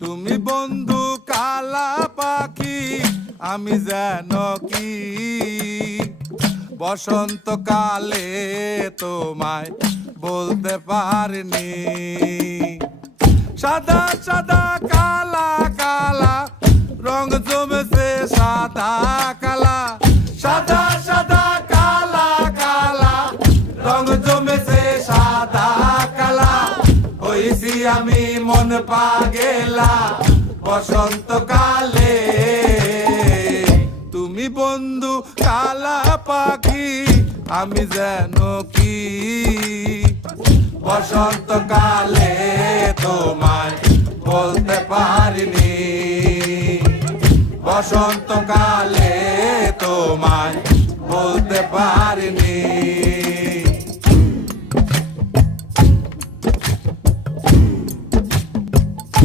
তুমি বন্ধু কালা পাখি, আমি যেন কি বসন্তকালে তোমায় বলতে পারিনি। সাদা সাদা কালা কালা রং জমেছে সাদা কালা, সাদা সাদা কালা কালা রং জমেছে সাদা কালা। হইছি আমি মন পাগেলা বসন্তকালে। তুমি বন্ধু কালা পাখি, আমি যেন কি বসন্তকালে তোমায় বলতে পারিনি। বসন্তকাল